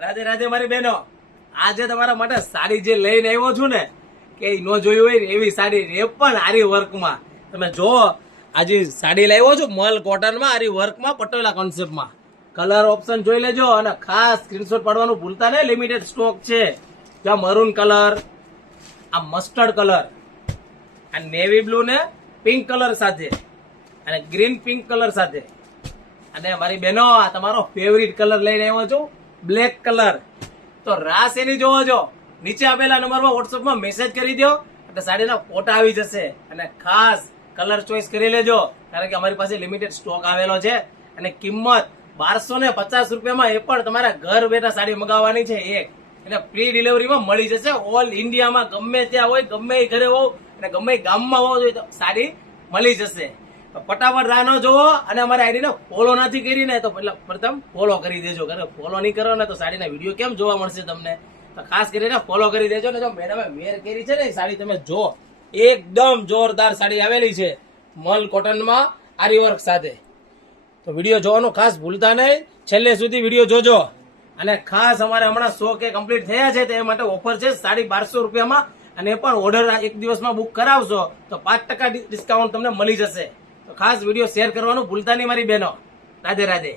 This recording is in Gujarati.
રાધે રાધે મારી બહેનો. આજે તમારા માટે સાડી જે લઈને આવ્યો છું ને કે ન જોયું હોય ને એવી સાડી એ પણ આરી વર્કમાં. તમે જો આજે સાડી લાવ્યો છું મલ કોટનમાં આરી વર્કમાં પટોલા કોન્સેપ્ટમાં. કલર ઓપ્શન જોઈ લેજો અને ખાસ સ્ક્રીનશોટ પાડવાનું ભૂલતા નહીં. લિમિટેડ સ્ટોક છે. ત્યાં મરૂન કલર, આ મસ્ટર્ડ કલર, આ નેવી બ્લુ ને પિંક કલર સાથે અને ગ્રીન પિંક કલર સાથે. અને મારી બહેનો આ તમારો ફેવરિટ કલર લઈને આવ્યો છું બ્લેક કલર. તો રાસ એની જોવો છો નીચે આપેલા નંબરમાં વોટ્સઅપમાં મેસેજ કરી દો એટલે સાડીના ફોટા આવી જશે. અને ખાસ કલર ચોઈસ કરી લેજો કારણ કે અમારી પાસે લિમિટેડ સ્ટોક આવેલો છે અને કિંમત 1250 રૂપિયામાં એ પણ તમારા ઘર બેઠા સાડી મંગાવવાની છે. એક એટલે ફ્રી ડિલિવરીમાં મળી જશે. ઓલ ઇન્ડિયામાં ગમે ત્યાં હોય, ગમે એ ઘરે હોવ અને ગમે એ ગામમાં હોવ તો સાડી મળી જશે. ફટાફટ રાહ ન જોવો અને અમારી આઈડીને ફોલો નથી કરી ને તો પ્રથમ ફોલો કરી દેજો. કારણ ફોલો નહીં કરો ને તો સાડીના વિડીયો કેમ જોવા મળશે તમને? તો ખાસ કરીને ફોલો કરી દેજો ને. જો મેડમે વેર કરી છે ને એ સાડી તમે જો એકદમ જોરદાર સાડી આવેલી છે મલ કોટનમાં આરી વર્ક સાથે. તો વિડીયો જોવાનું ખાસ ભૂલતા નહીં. છેલ્લે સુધી વિડીયો જોજો. અને ખાસ અમારે હમણાં 100K કમ્પ્લીટ થયા છે તે માટે ઓફર છે 1250 રૂપિયામાં. અને એ પણ ઓર્ડર એક દિવસમાં બુક કરાવશો તો 5% ડિસ્કાઉન્ટ તમને મળી જશે. તો ખાસ વિડીયો શેર કરવાનું ભૂલતા નહીં મારી બહેનો. રાધે રાધે.